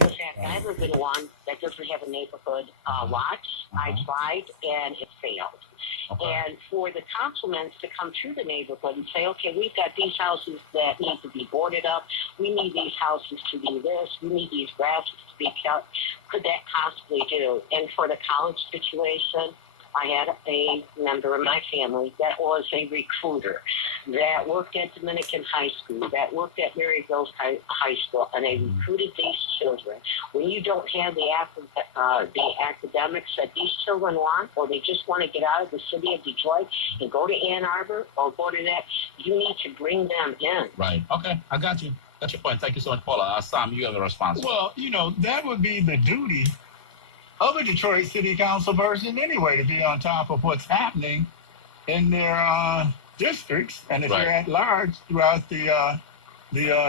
to the fact I live in one that doesn't have a neighborhood watch. I tried and it failed. And for the councilmen to come to the neighborhood and say, okay, we've got these houses that need to be boarded up. We need these houses to do this. We need these grasses to be cut. Could that possibly do? And for the college situation, I had a member of my family that was a recruiter that worked at Dominican High School, that worked at Maryville High School, and they recruited these children. When you don't have the academics that these children want, or they just want to get out of the city of Detroit and go to Ann Arbor or go to that, you need to bring them in. Right. Okay, I got you. That's your point. Thank you so much, Paula. Sam, you have a response. Well, that would be the duty of a Detroit City Council person anyway, to be on top of what's happening in their districts, and if you're at large throughout the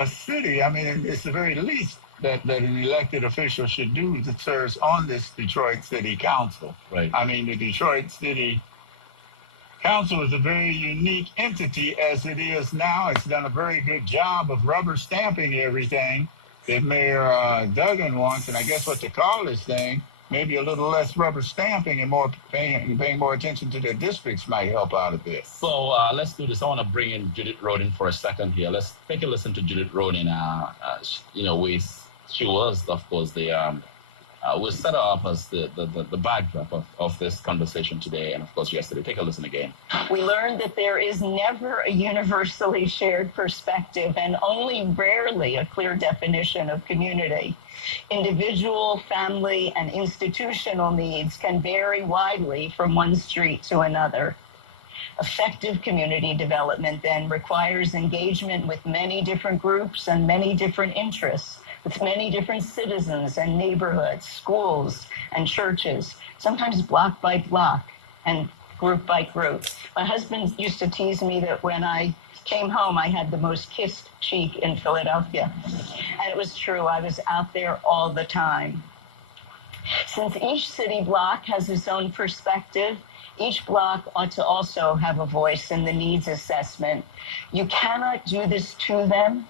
city. I mean, it's the very least that an elected official should do that serves on this Detroit City Council. Right. I mean, the Detroit City Council is a very unique entity as it is now. It's done a very good job of rubber stamping everything that Mayor Duggan wants, and I guess what to call this thing, maybe a little less rubber stamping and more paying more attention to their districts might help out a bit. So let's do this. I want to bring in Judith Rodin for a second here. Let's take a listen to Judith Rodin. She was, of course, we set her up as the backdrop of this conversation today, and of course yesterday. Take a listen again. We learned that there is never a universally shared perspective and only rarely a clear definition of community. Individual, family, and institutional needs can vary widely from one street to another. Effective community development then requires engagement with many different groups and many different interests, with many different citizens and neighborhoods, schools and churches, sometimes block by block and group by group. My husband used to tease me that when I came home, I had the most kissed cheek in Philadelphia. And it was true. I was out there all the time. Since each city block has its own perspective, each block ought to also have a voice in the needs assessment. You cannot do this to them.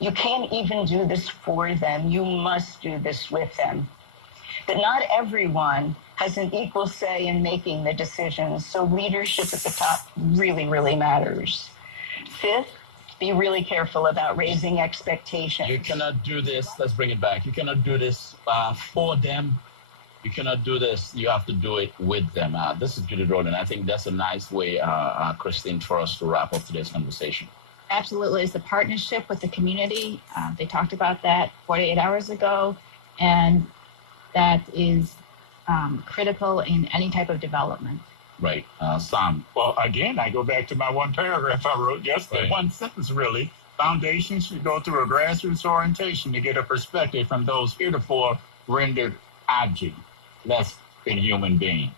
You can't even do this for them. You must do this with them. That not everyone has an equal say in making the decisions, so leadership at the top really, really matters. Fifth, be really careful about raising expectations. You cannot do this. Let's bring it back. You cannot do this for them. You cannot do this. You have to do it with them. This is Judith Rodin. I think that's a nice way, Christine, for us to wrap up today's conversation. Absolutely. It's a partnership with the community. They talked about that 48 hours ago, and that is critical in any type of development. Right. Sam. Well, again, I go back to my one paragraph I wrote yesterday, Right. one sentence really. Foundations should go through a grassroots orientation to get a perspective from those heretofore rendered object, less than human being.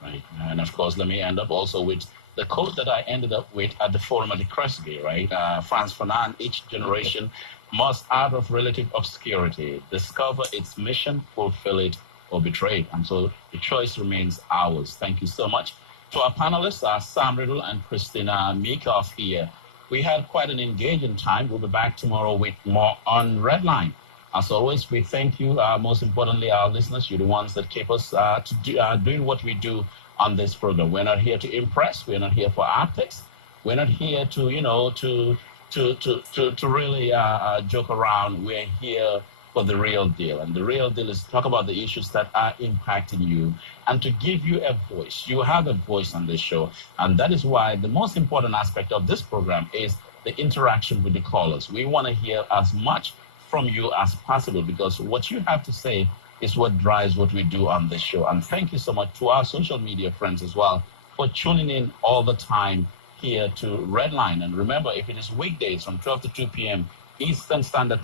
Right. And of course, let me end up also with the quote that I ended up with at the Forum at the Cresby, right? Frantz Fanon, each generation must, out of relative obscurity, discover its mission, fulfill it, or betray it. And so the choice remains ours. Thank you so much. To our panelists, Sam Riddle and Christina Meekhoff here. We had quite an engaging time. We'll be back tomorrow with more on Redline. As always, we thank you. Most importantly, our listeners, you're the ones that keep us doing what we do on this program. We're not here to impress. We're not here for optics. We're not here to, to really joke around. We're here for the real deal. And the real deal is to talk about the issues that are impacting you and to give you a voice. You have a voice on this show. And that is why the most important aspect of this program is the interaction with the callers. We want to hear as much from you as possible, because what you have to say is what drives what we do on this show. And thank you so much to our social media friends as well for tuning in all the time here to Redline. And remember, if it is weekdays from 12 to 2 p.m. Eastern Standard